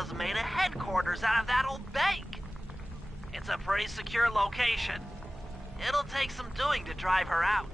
Neela's made a headquarters out of that old bank. It's a pretty secure location. It'll take some doing to drive her out.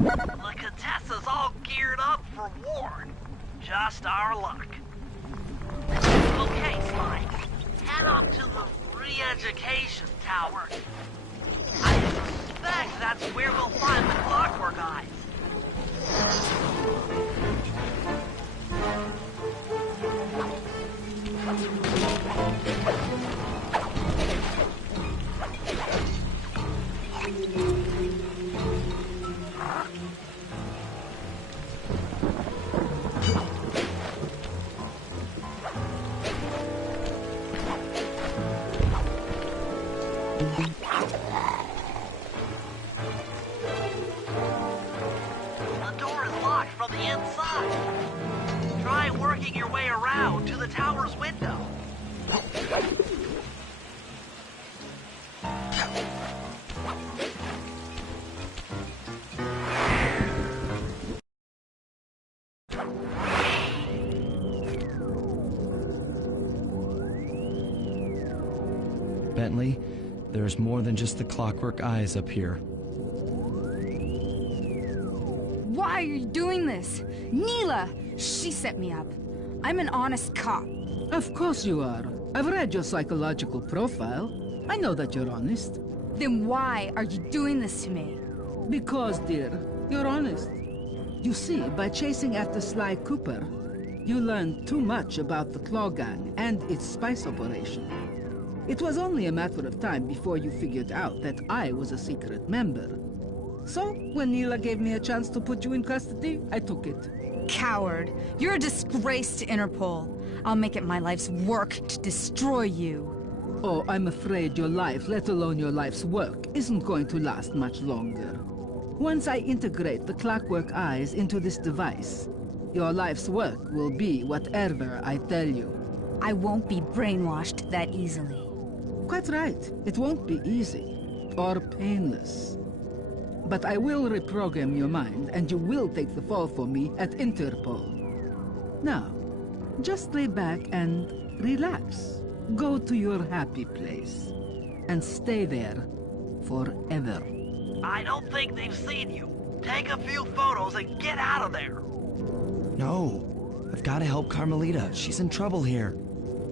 The Contessa's all geared up for war. Just our luck. Okay, Sly. Head up to the re-education tower. I suspect that's where we'll find the Clockwork Eyes. The door is locked from the inside. Try working your way around to the tower's window. Bentley, there's more than just the Clockwork Eyes up here. Why are you doing this? Neela! She set me up. I'm an honest cop. Of course you are. I've read your psychological profile. I know that you're honest. Then why are you doing this to me? Because, dear, you're honest. You see, by chasing after Sly Cooper, you learned too much about the Claw Gang and its spice operation. It was only a matter of time before you figured out that I was a secret member. So, when Neela gave me a chance to put you in custody, I took it. Coward. You're a disgrace to Interpol. I'll make it my life's work to destroy you. Oh, I'm afraid your life, let alone your life's work, isn't going to last much longer. Once I integrate the Clockwork Eyes into this device, your life's work will be whatever I tell you. I won't be brainwashed that easily. Quite right. It won't be easy, or painless. But I will reprogram your mind, and you will take the fall for me at Interpol. Now, just lay back and relax. Go to your happy place, and stay there forever. I don't think they've seen you. Take a few photos and get out of there. No, I've got to help Carmelita. She's in trouble here.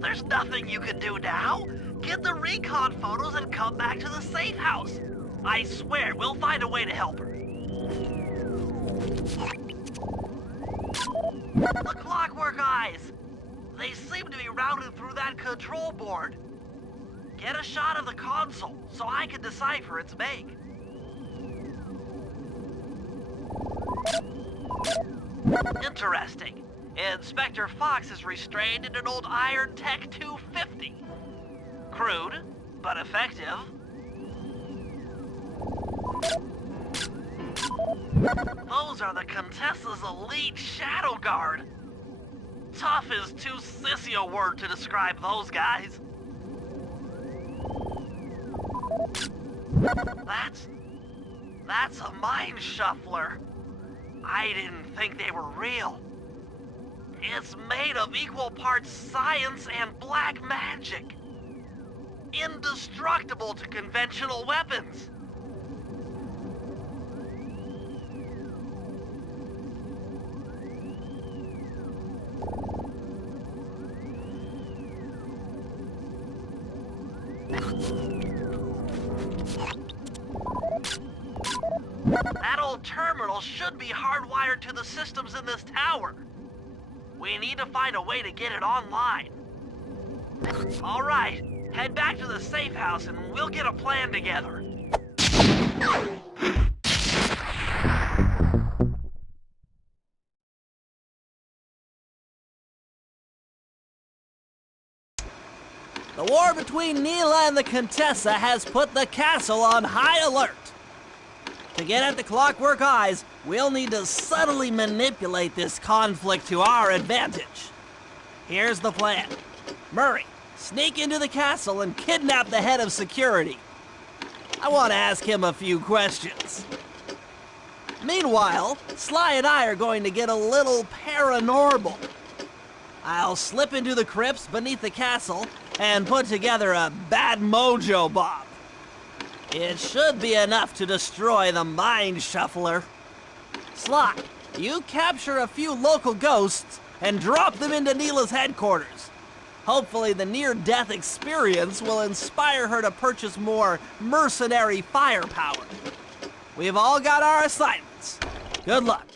There's nothing you can do now. Get the recon photos and come back to the safe house. I swear, we'll find a way to help her. The Clockwork Eyes! They seem to be routed through that control board. Get a shot of the console so I can decipher its make. Interesting. Inspector Fox is restrained in an old Iron Tech 250. Crude, but effective. Those are the Contessa's elite Shadow Guard. Tough is too sissy a word to describe those guys. That's a Mind Shuffler. I didn't think they were real. It's made of equal parts science and black magic. Indestructible to conventional weapons. That old terminal should be hardwired to the systems in this tower. We need to find a way to get it online. All right, head back to the safe house and we'll get a plan together. The war between Neela and the Contessa has put the castle on high alert. To get at the Clockwork Eyes, we'll need to subtly manipulate this conflict to our advantage. Here's the plan. Murray, sneak into the castle and kidnap the head of security. I want to ask him a few questions. Meanwhile, Sly and I are going to get a little paranormal. I'll slip into the crypts beneath the castle and put together a bad mojo bomb. It should be enough to destroy the Mind Shuffler. Sly, you capture a few local ghosts and drop them into Neela's headquarters. Hopefully the near-death experience will inspire her to purchase more mercenary firepower. We've all got our assignments. Good luck.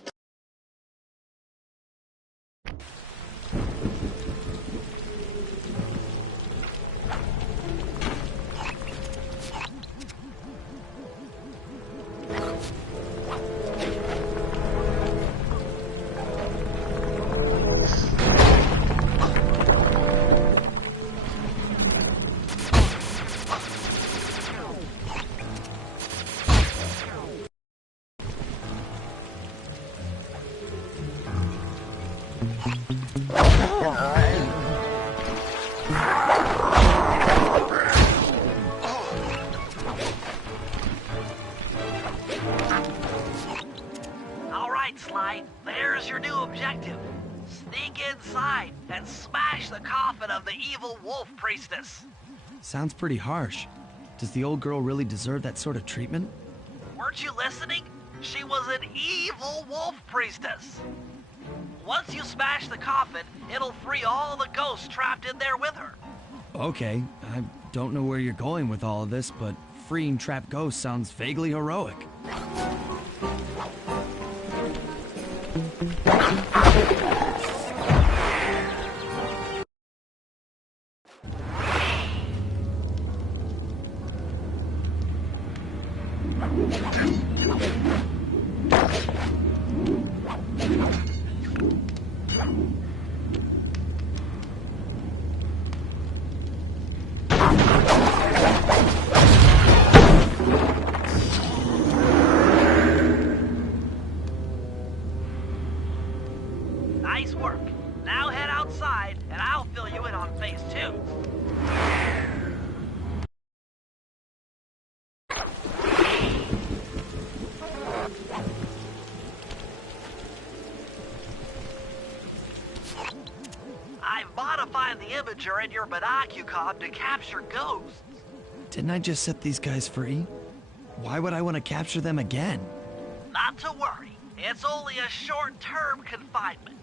All right, Sly, there's your new objective. Sneak inside and smash the coffin of the evil wolf priestess. Sounds pretty harsh. Does the old girl really deserve that sort of treatment? Weren't you listening? She was an evil wolf priestess. Once you smash the coffin, it'll free all the ghosts trapped in there with her. Okay, I don't know where you're going with all of this, but freeing trapped ghosts sounds vaguely heroic. Nice work. Now head outside, and I'll fill you in on phase 2. I've modified the imager in your binocucom to capture ghosts. Didn't I just set these guys free? Why would I want to capture them again? Not to worry. It's only a short-term confinement.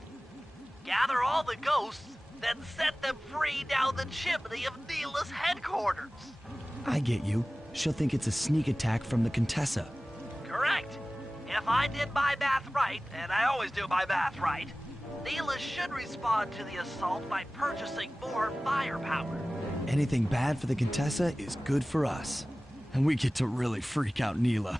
Gather all the ghosts, then set them free down the chimney of Neela's headquarters. I get you. She'll think it's a sneak attack from the Contessa. Correct. If I did my math right, and I always do my math right, Neela should respond to the assault by purchasing more firepower. Anything bad for the Contessa is good for us. And we get to really freak out Neela.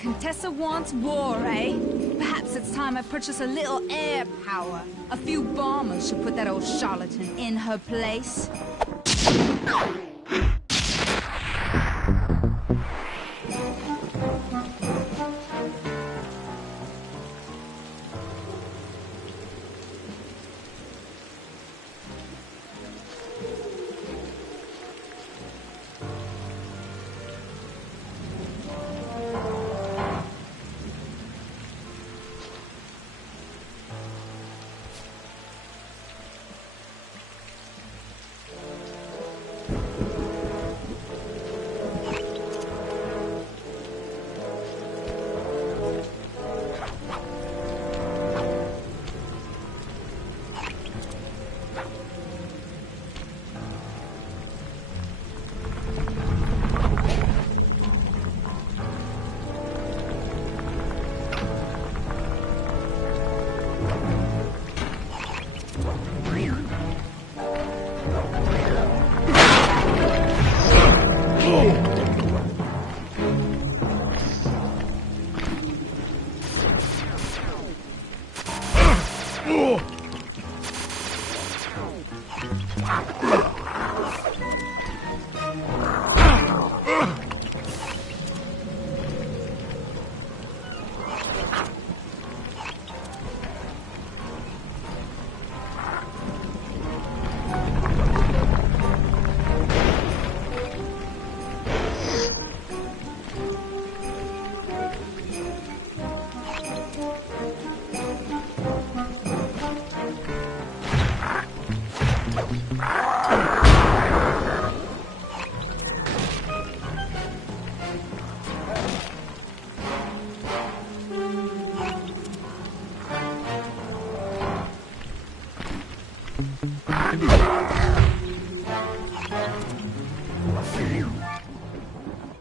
Contessa wants war, eh? Perhaps it's time I purchase a little air power. A few bombers should put that old charlatan in her place.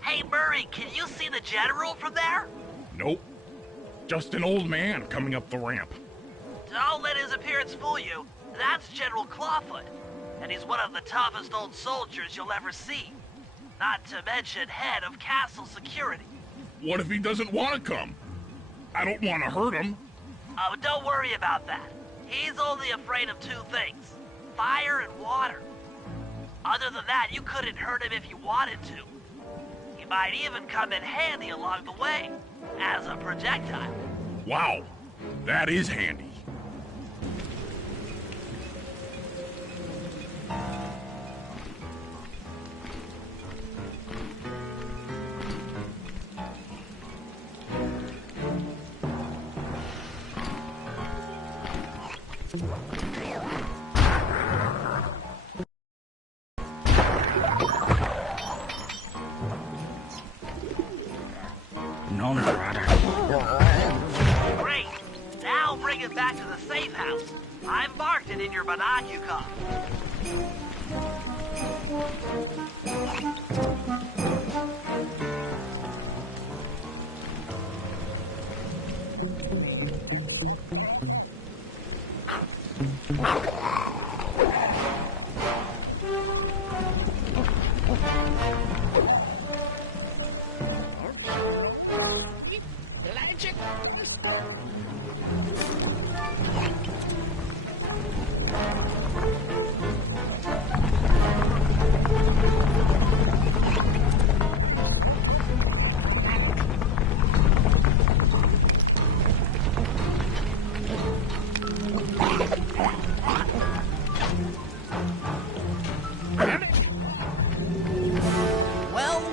Hey, Murray, can you see the general from there? Nope. Just an old man coming up the ramp. Don't let his appearance fool you. That's General Clawfoot, and he's one of the toughest old soldiers you'll ever see. Not to mention head of castle security. What if he doesn't want to come? I don't want to hurt him. Oh, don't worry about that. He's only afraid of two things, fire and water. Other than that, you couldn't hurt him if you wanted to. He might even come in handy along the way, as a projectile. Wow, that is handy. Great. Now bring it back to the safe house. I've marked it in your binocular.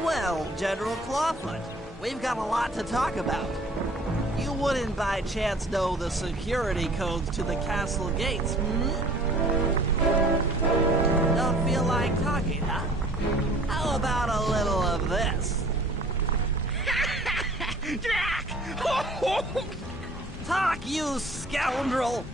Well, General Clawfoot, we've got a lot to talk about. You wouldn't by chance know the security codes to the castle gates, Don't feel like talking, huh? How about a little of this? Jack! Talk, you scoundrel!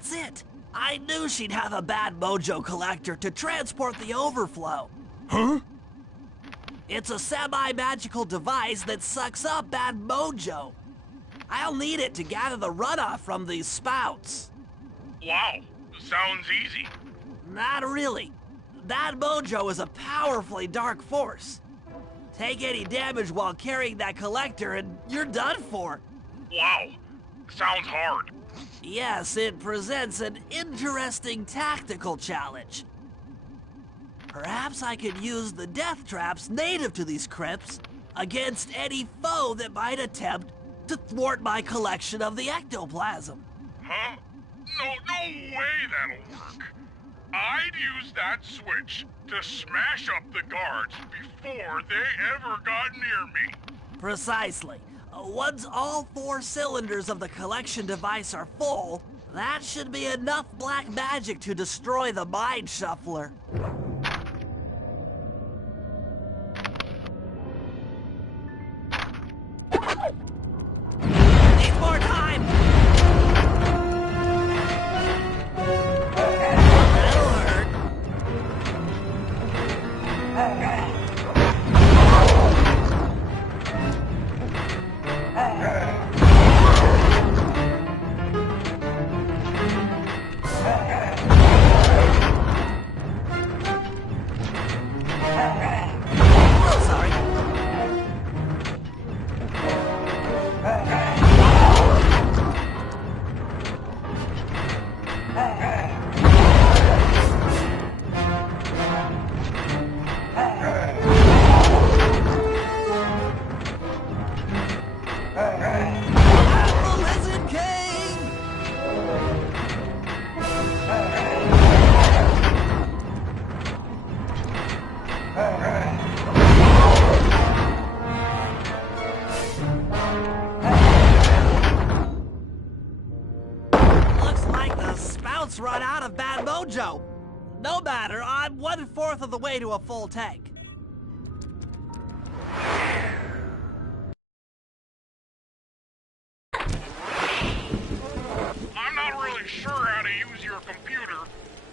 That's it! I knew she'd have a bad mojo collector to transport the overflow. Huh? It's a semi-magical device that sucks up bad mojo. I'll need it to gather the runoff from these spouts. Wow, sounds easy. Not really. That mojo is a powerfully dark force. Take any damage while carrying that collector and you're done for. Wow, sounds hard. Yes, it presents an interesting tactical challenge. Perhaps I could use the death traps native to these crypts against any foe that might attempt to thwart my collection of the ectoplasm. Huh? No way that'll work. I'd use that switch to smash up the guards before they ever got near me. Precisely. Once all 4 cylinders of the collection device are full, that should be enough black magic to destroy the Mind Shuffler. Need more time! That'll hurt. Sorry. The Lizard King! Looks like the spouts run out of bad mojo. No matter, I'm 1/4 of the way to a full tank. I'm not really sure how to use your computer,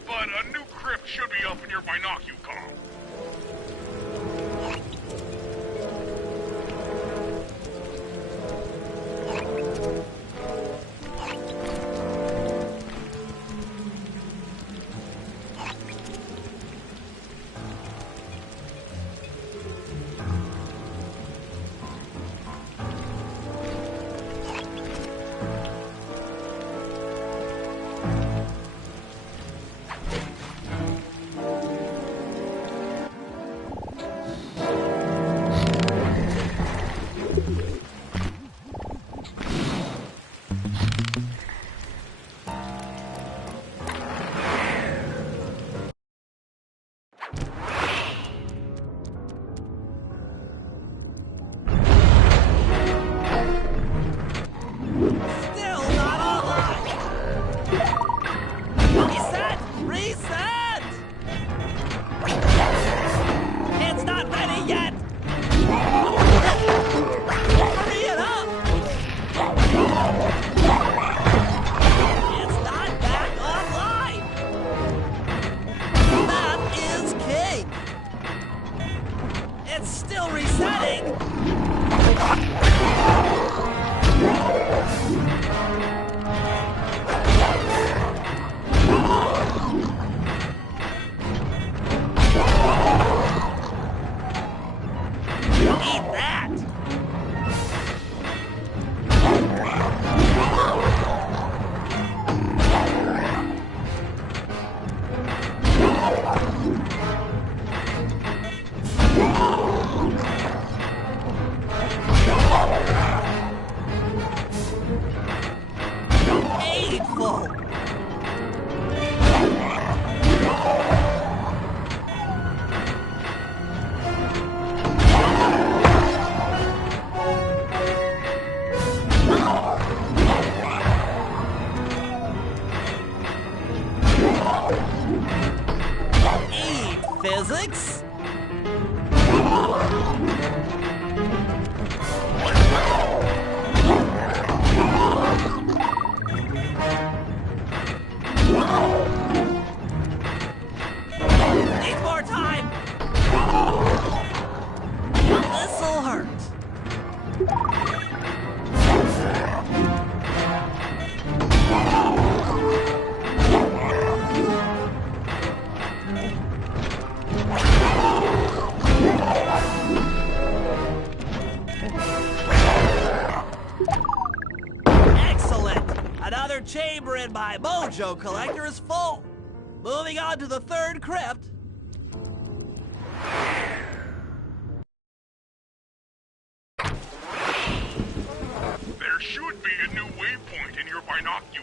but a new crypt should be up in your binocucom. Still not online! Reset! Reset! It's not ready yet! Hurry it up! It's not back online! That is king! It's still resetting! Eat that! Hateful! Eat physics? chamber in my mojo collector is full. Moving on to the third crypt. There should be a new waypoint in your binocular.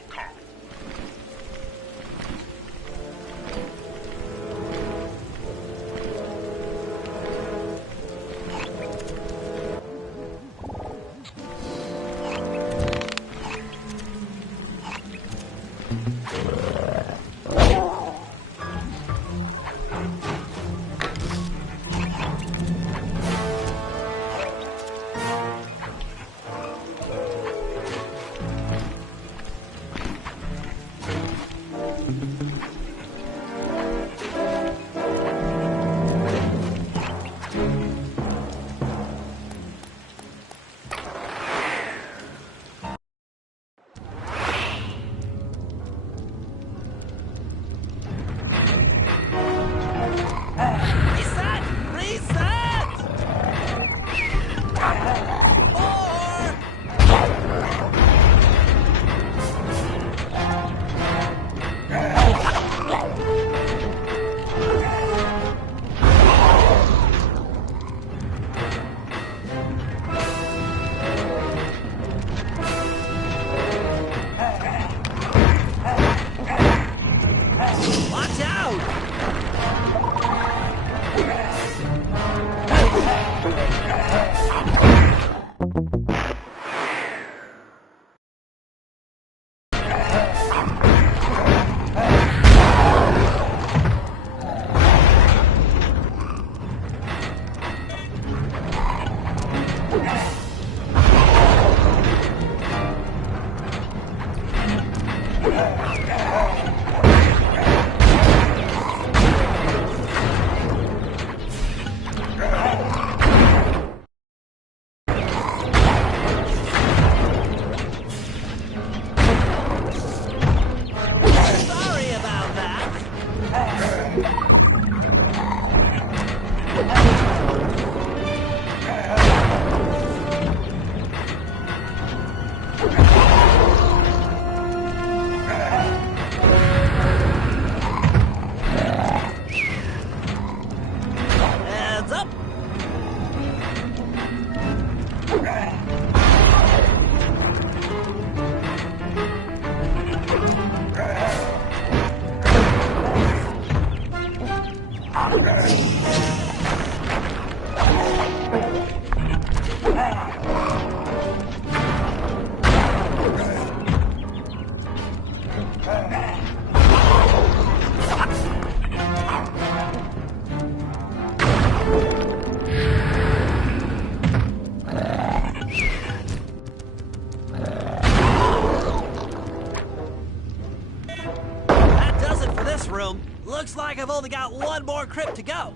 Looks like I've only got one more crypt to go.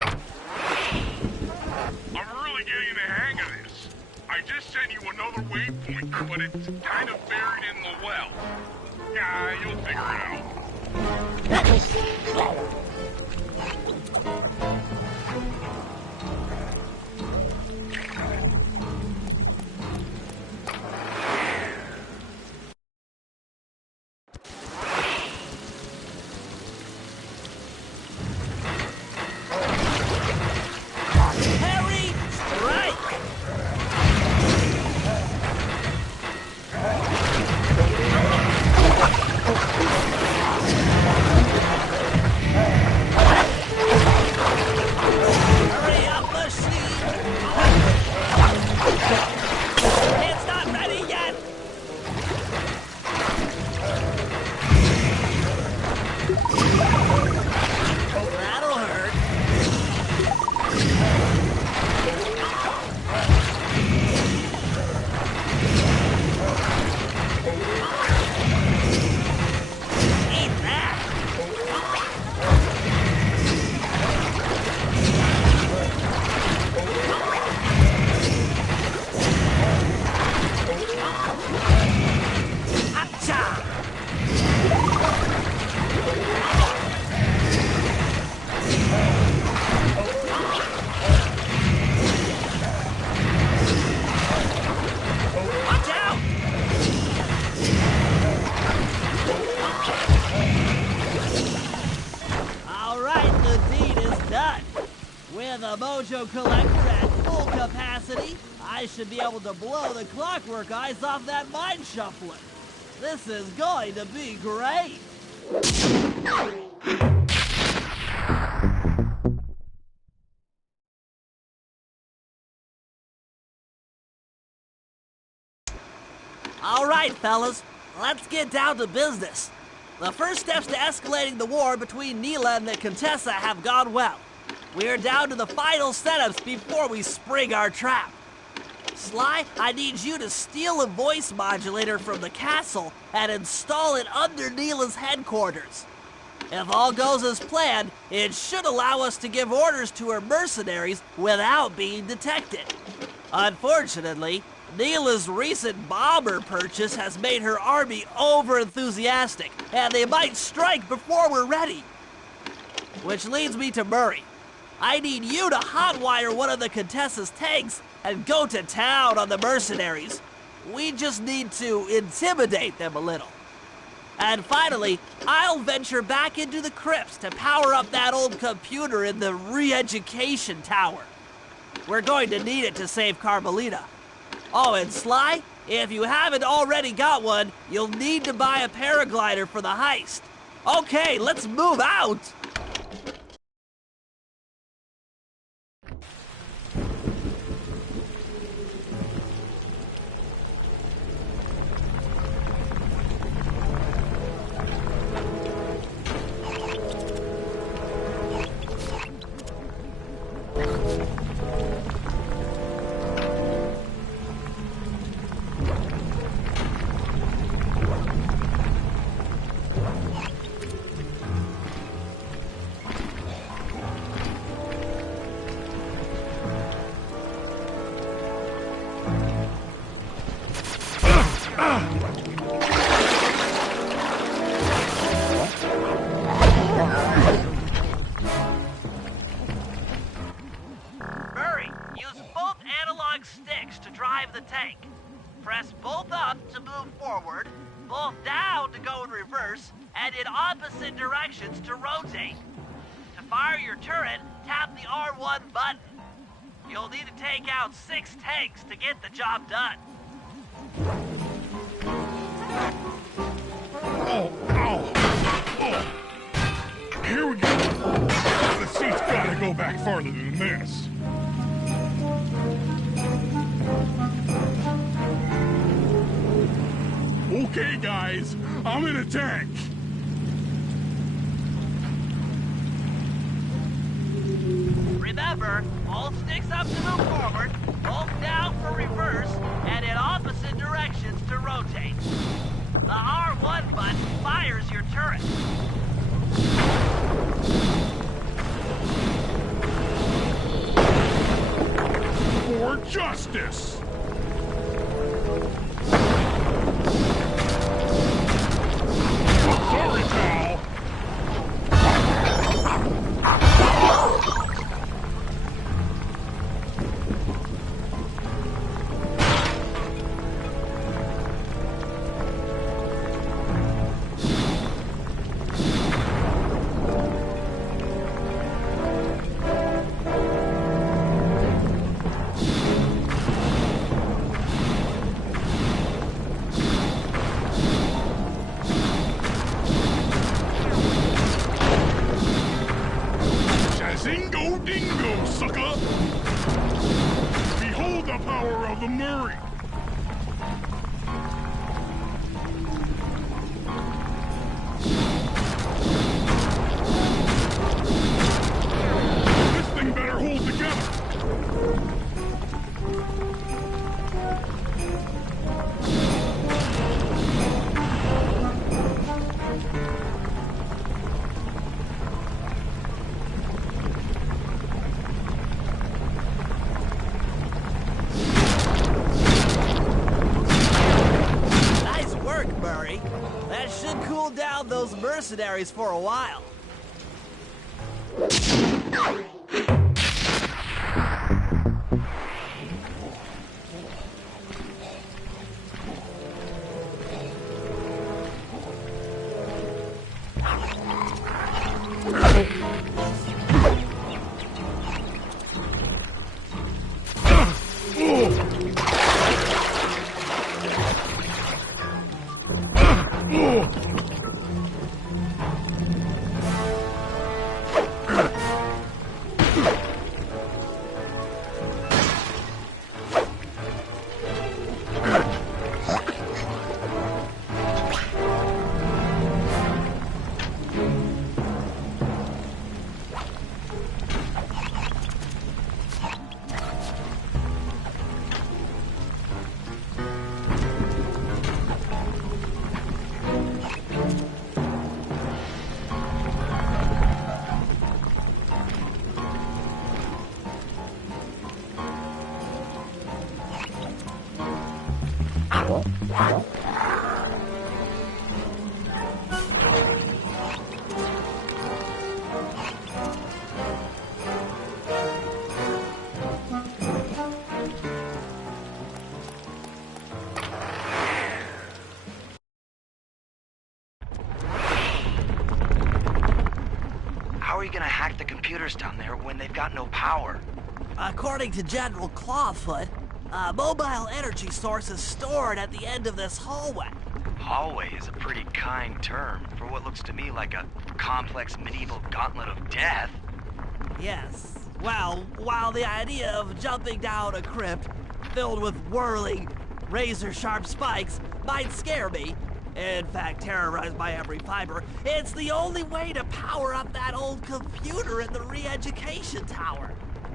I'm really getting the hang of this. I just sent you another waypoint, but it's kind of buried in the well. Yeah, you'll figure it out. a mojo collector at full capacity, I should be able to blow the clockwork eyes off that mine shuffler. This is going to be great. All right, fellas, let's get down to business. The first steps to escalating the war between Neela and the Contessa have gone well. We're down to the final setups before we spring our trap. Sly, I need you to steal a voice modulator from the castle and install it under Neela's headquarters. If all goes as planned, it should allow us to give orders to her mercenaries without being detected. Unfortunately, Neela's recent bomber purchase has made her army over-enthusiastic, and they might strike before we're ready. Which leads me to Murray. I need you to hotwire one of the Contessa's tanks and go to town on the mercenaries. We just need to intimidate them a little. And finally, I'll venture back into the crypts to power up that old computer in the re-education tower. We're going to need it to save Carmelita. Oh, and Sly, if you haven't already got one, you'll need to buy a paraglider for the heist. Okay, let's move out! Murray, use both analog sticks to drive the tank. Press both up to move forward, both down to go in reverse, and in opposite directions to rotate. To fire your turret, tap the R1 button. You'll need to take out 6 tanks to get the job done. Oh, ow! Oh! Here we go! The seat's gotta go back farther than this. Okay, guys, I'm in a tank. Remember, both sticks up to move forward, both down for reverse, and in opposite directions to rotate. The R1 button fires your turret. For justice! Sorry, pal. Zingo dingo, sucker! Behold the power of the Murray! This thing better hold together! That should cool down those mercenaries for a while. How are you gonna hack the computers down there when they've got no power? According to General Clawfoot, a mobile energy source is stored at the end of this hallway. Hallway is a pretty kind term for what looks to me like a complex medieval gauntlet of death. Yes. Well, while the idea of jumping down a crypt filled with whirling, razor-sharp spikes might scare me, in fact terrorize my every fiber, it's the only way to power up that old computer in the re-education tower.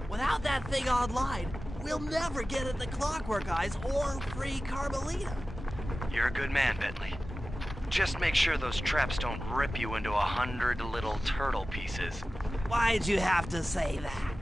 Without that thing online, we'll never get at the Clockwork Eyes or free Carmelita. You're a good man, Bentley. Just make sure those traps don't rip you into 100 little turtle pieces. Why'd you have to say that?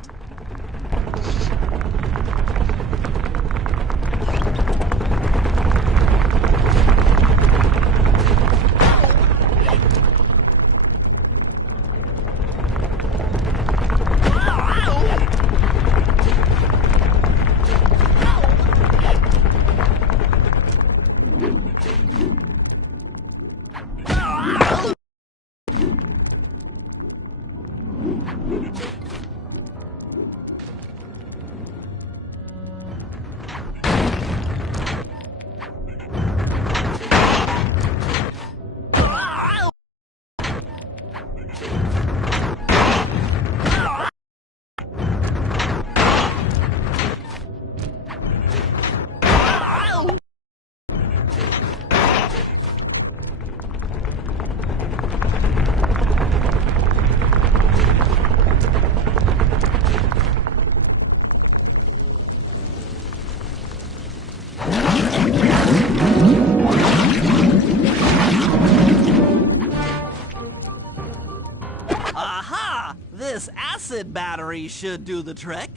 This acid battery should do the trick.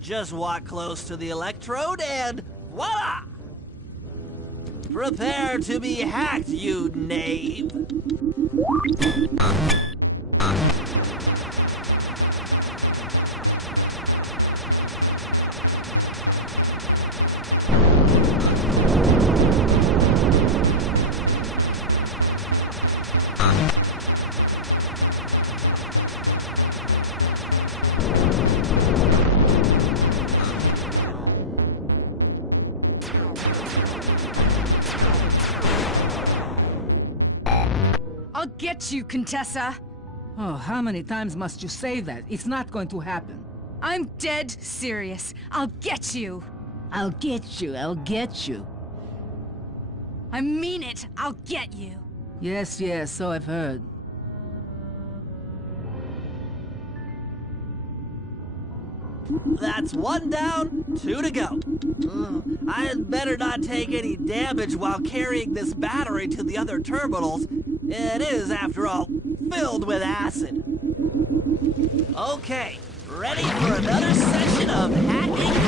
Just walk close to the electrode and voila! Prepare to be hacked, you knave! I'll get you, Contessa. Oh, how many times must you say that? It's not going to happen. I'm dead serious. I'll get you. I'll get you, I'll get you. I mean it. I'll get you. Yes, yes, so I've heard. That's one down, 2 to go. I'd better not take any damage while carrying this battery to the other terminals. It is, after all, filled with acid. Okay, ready for another session of hacking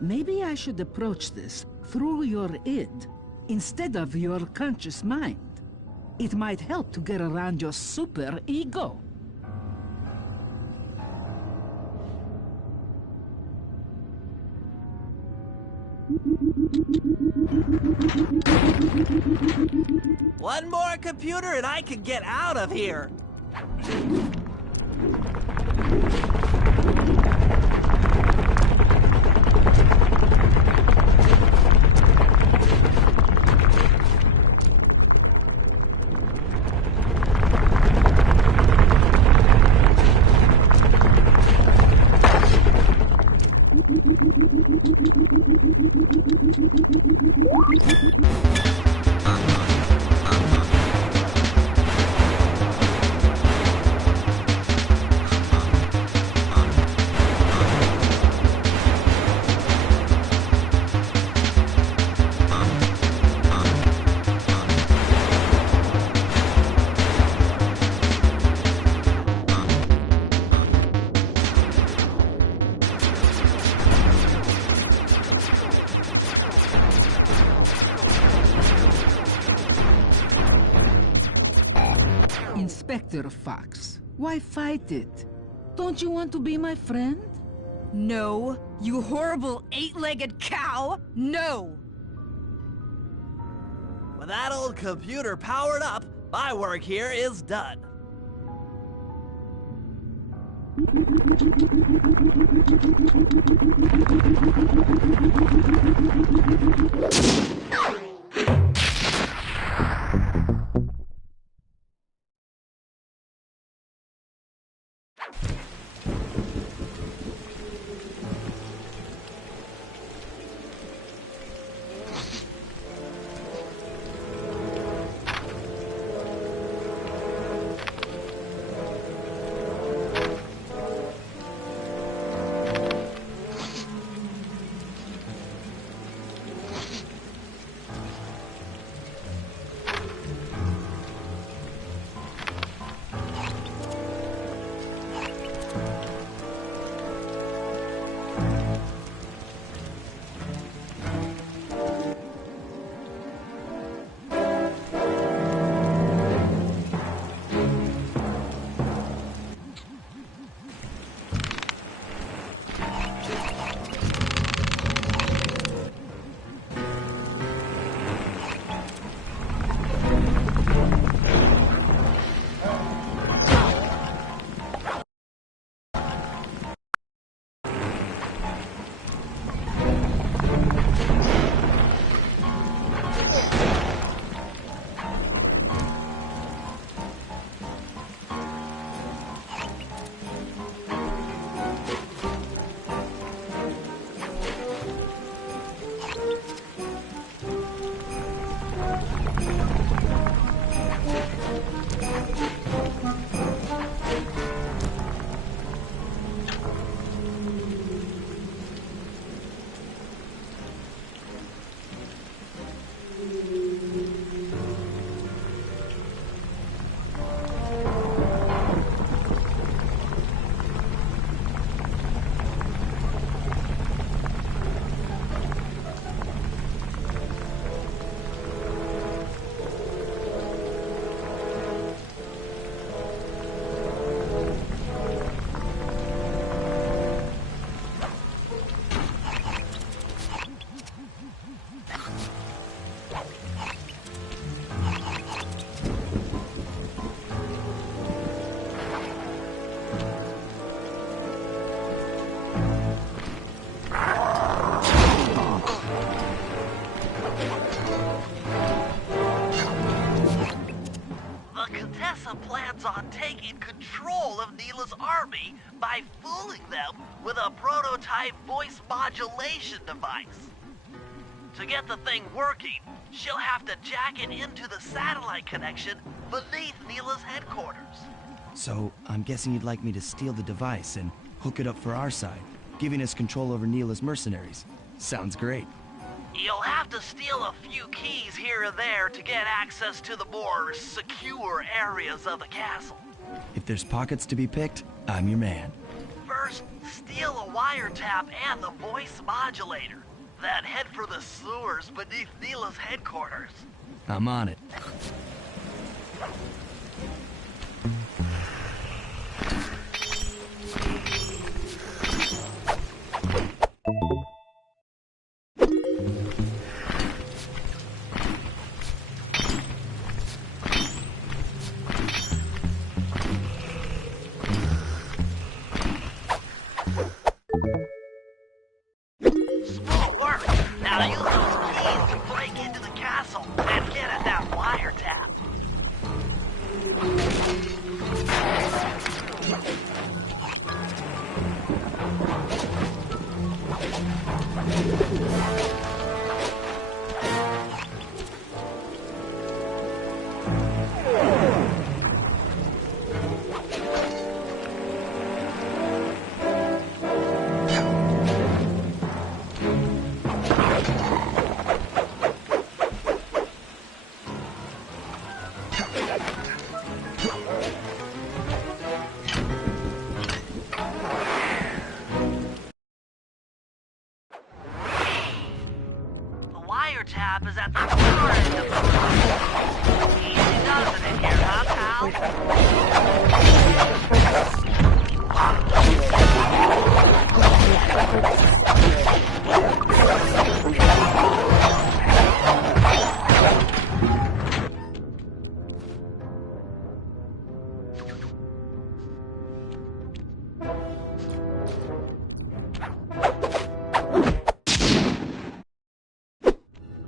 Maybe I should approach this through your id, instead of your conscious mind. It might help to get around your super ego. One more computer and I can get out of here. Inspector Fox, why fight it? Don't you want to be my friend? No, you horrible eight-legged cow! No! With that old computer powered up, my work here is done. army by fooling them with a prototype voice modulation device. To get the thing working, she'll have to jack it into the satellite connection beneath Neela's headquarters. So, I'm guessing you'd like me to steal the device and hook it up for our side, giving us control over Neela's mercenaries. Sounds great. You'll have to steal a few keys here and there to get access to the more secure areas of the castle. If there's pockets to be picked, I'm your man. First, steal a wiretap and the voice modulator. Then head for the sewers beneath Neela's headquarters. I'm on it. Smooth work. Now use those keys to break into the castle and get at that wiretap. Wiretap is at the far end of the room. Easy does it in here, huh,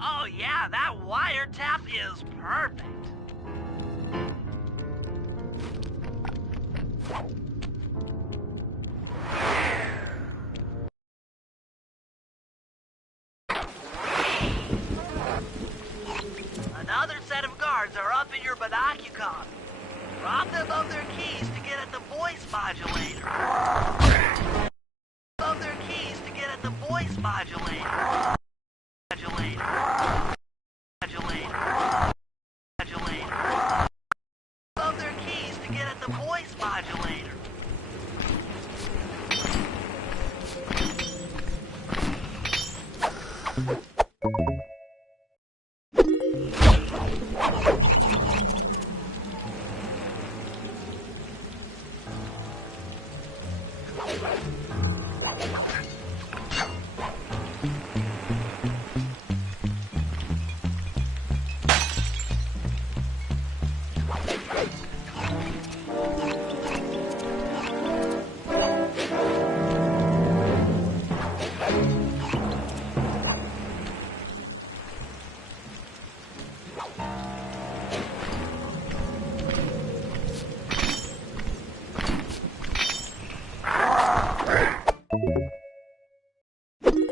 Oh yeah, that wiretap is perfect. Another set of guards are up in your binocucom. Rob them of their keys to get at the voice modulator. Of their keys to get at the voice modulator. Modulator. Of their keys to get at the voice modulator.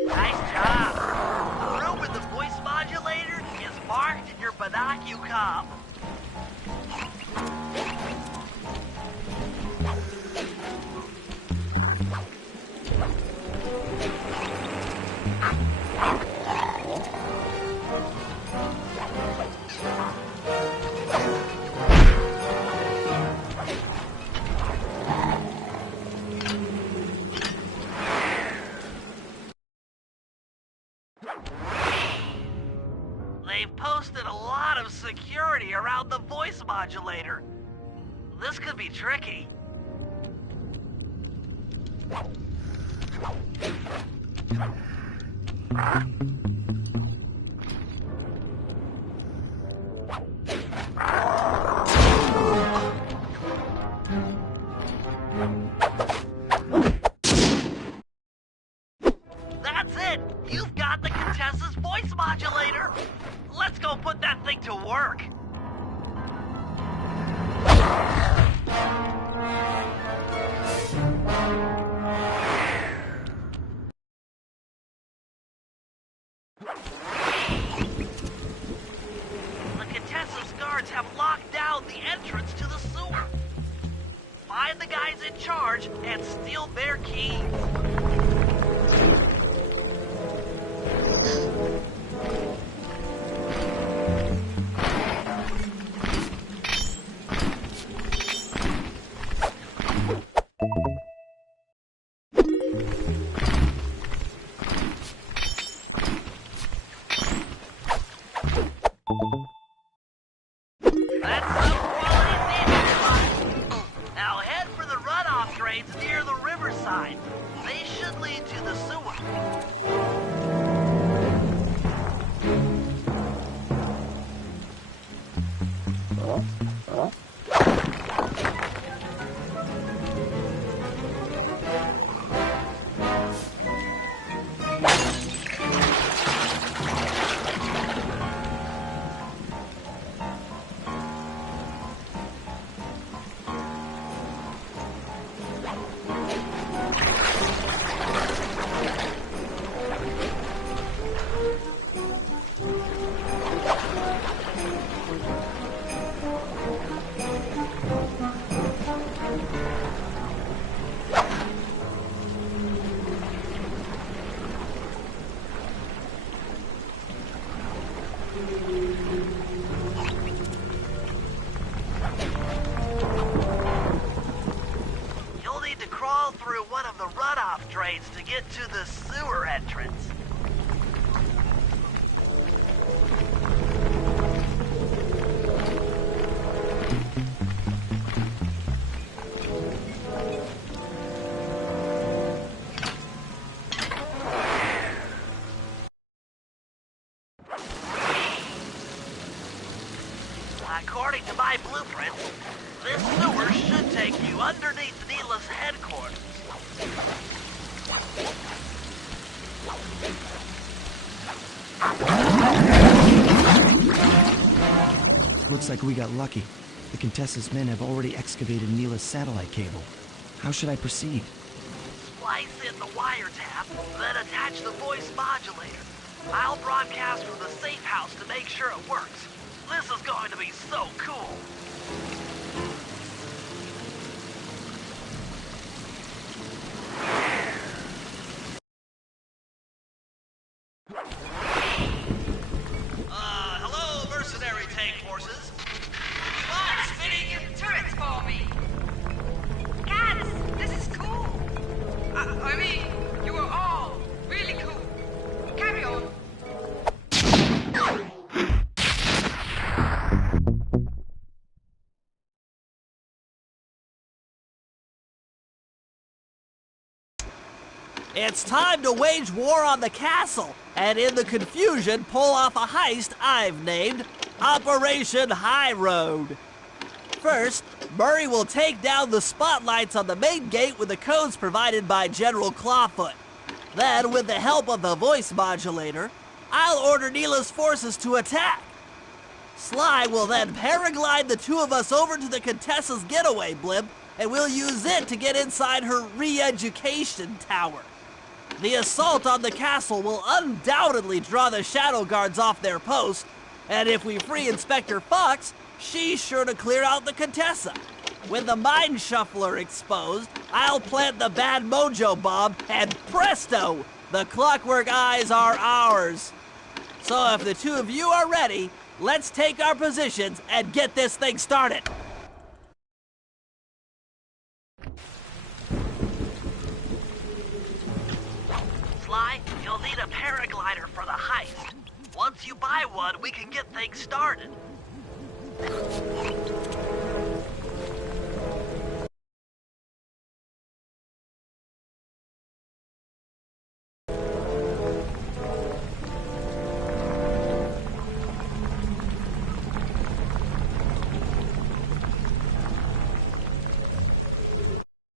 Nice job. The room with the voice modulator is marked in your binocucom. They've posted a lot of security around the voice modulator. This could be tricky. That's it! You've got the Contessa's voice modulator! Let's go put that thing to work! barge and steal their keys. That's some quality vehicle spot. Now head for the runoff drains near the riverside. They should lead to the sewer. You'll need to crawl through one of the runoff drains to get to the sewer entrance. According to my blueprint, this sewer should take you underneath Neela's headquarters. Looks like we got lucky. The Contessa's men have already excavated Neela's satellite cable. How should I proceed? Splice in the wiretap, then attach the voice modulator. I'll broadcast from the safe house to make sure it works. This is going to be so cool. Hello, mercenary tank forces. You are spinning your Turrets for me! Guys, this is cool! I mean, you are all really cool. Carry on. It's time to wage war on the castle, and in the confusion, pull off a heist I've named Operation High Road. First, Murray will take down the spotlights on the main gate with the codes provided by General Clawfoot. Then, with the help of the voice modulator, I'll order Neela's forces to attack. Sly will then paraglide the two of us over to the Contessa's getaway blimp, and we'll use it to get inside her re-education tower. The assault on the castle will undoubtedly draw the Shadow Guards off their post, and if we free Inspector Fox, she's sure to clear out the Contessa. With the Mind Shuffler exposed, I'll plant the Bad Mojo bomb, and presto! The Clockwork Eyes are ours. So if the two of you are ready, let's take our positions and get this thing started. Sly, you'll need a paraglider for the heist. Once you buy one, we can get things started.